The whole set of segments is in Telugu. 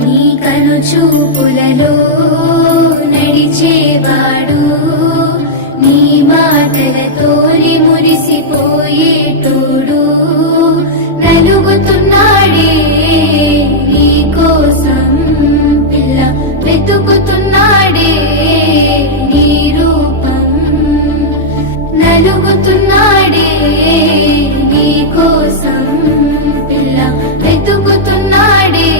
నీ కను చూపులలో నడిచేవాడు నీ మాటలతోనే మురిసిపోయేటోడు నలుగుతున్నాడే నీ కోసం పిల్ల వెతుకుతున్నాడే నీ రూపం నలుగుతున్నాడే నీ కోసం పిల్ల వెతుకుతున్నాడే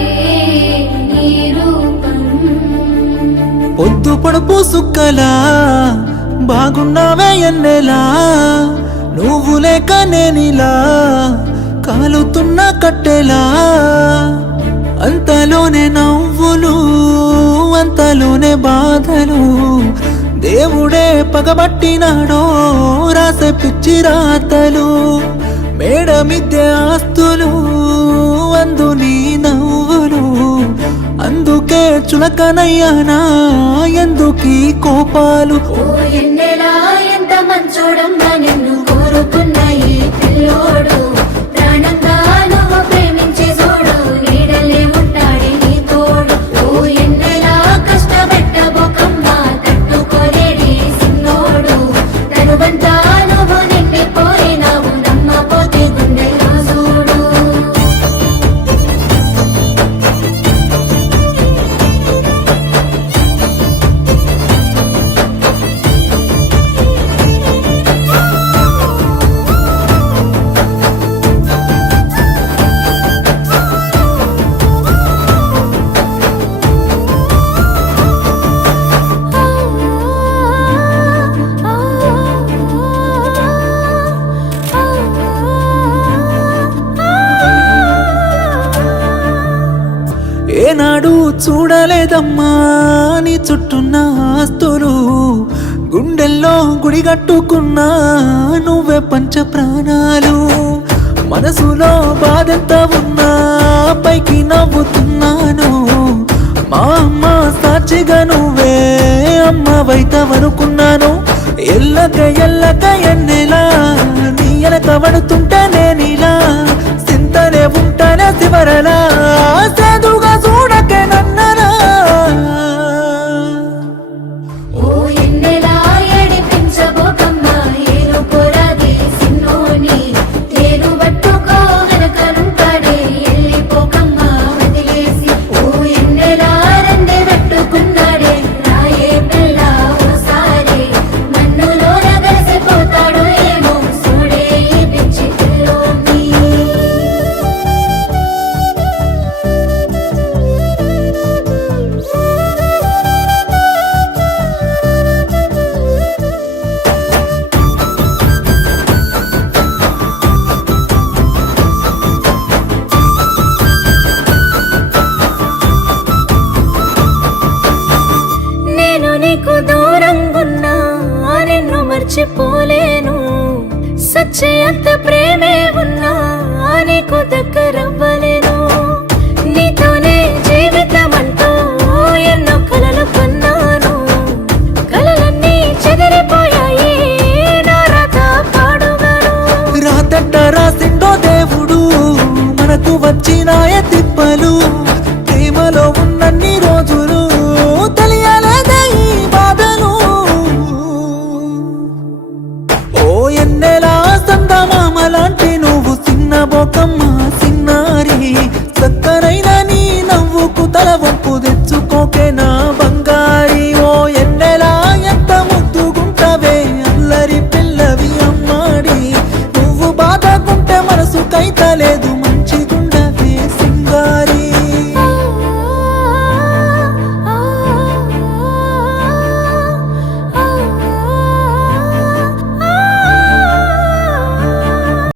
నీ రూపం పొద్దు పొడుపు సుక్కలా బాగున్నావే ఎన్నెలా నువ్వు లేక నేనిలా కాలుతున్న కట్టెలా అంతలోనే నవ్వులు అంతలోనే బాధలు దేవుడే పగబట్టినాడో రాసే పిచ్చి రాతలు మేడ మిద్దె ఆస్తులు అందు నీ నవ్వులు అందుకే చులకనయ్యానా ఎందుకీ కోపాలు ఓ ఎన్నెలా ఎంత మంచోడమ్మా నిన్ను కోరుకున్న ఈ పిల్లోడు ప్రాణంగా నువ్వు ప్రేమించే చూడు నీడలే ఉంటాడే నీ తోడు ఓ ఎన్నెలా కష్టపెట్టబోకమ్మా తట్టుకోలేని సిన్నోడు తనువంతా నువ్వు నిండిపోయినావు నమ్మపోతే గుండెల్లో చూడు ఏనాడు చూడలేదమ్మా నీ చుట్టున్న ఆస్తులు గుండెల్లో గుడిగట్టుకున్నా నువ్వే పంచ ప్రాణాలు మనసులో బాధెంత ఉన్నా పైకి నవ్వుతున్నాను మా అమ్మ సాక్షిగా నువ్వే అమ్మవైతవనుకున్నాను ఎల్లక ఎన్నెలా నీ ఎనక పడుతుంటే నేనిలా చింతనే ఉంటానే చివరలా సేదుగా చూడకే నన్నరా ఓ ఎన్నెలా ఏడిపించబోకమ్మా ఏను కొరాది సిన్నోని తేను పట్టుకో వెనకనుంటాడే వెళ్ళిపోకమ్మా వదిలేసి ఓ ఎన్నెలా రెండే పెట్టుకున్నాడే రాయే పిల్ల ఓసారి నన్నులోన కలిసిపోతాడు ఏమో చూడే ఈ పిచ్చి పిల్లోని నేను నీకు దూరంగున్నా నిన్ను మర్చిపోలేను సచ్చే అంత ప్రేమే ఉన్నా నీకు దగ్గరవ్వలేను నీతోనే జీవితం అంటూ ఎన్నో కలలు కన్నాను కలలన్నీ చెదిరిపోయాయి నా రాత పాడుగాను రాతట్ట రాసిండో దేవుడు మనకు వచ్చినాయ తిప్పలు ప్రేమలో ఉన్నన్ని రోజులు తెలియలేదే ఈ బాధలు ఓ ఎన్నెలా సందమామలాంటి నువ్వు చిన్న బొకమ్మ సిన్నారి చక్కనైన నీ నవ్వుకు తల వంపు తెచ్చుకోకే నా బంగారి ఓ ఎన్నెలా ఎంత ముద్దుగుంటవే అల్లరి పిల్లవి అమ్మాడి నువ్వు బాధకుంటే మనసు కైతలేదు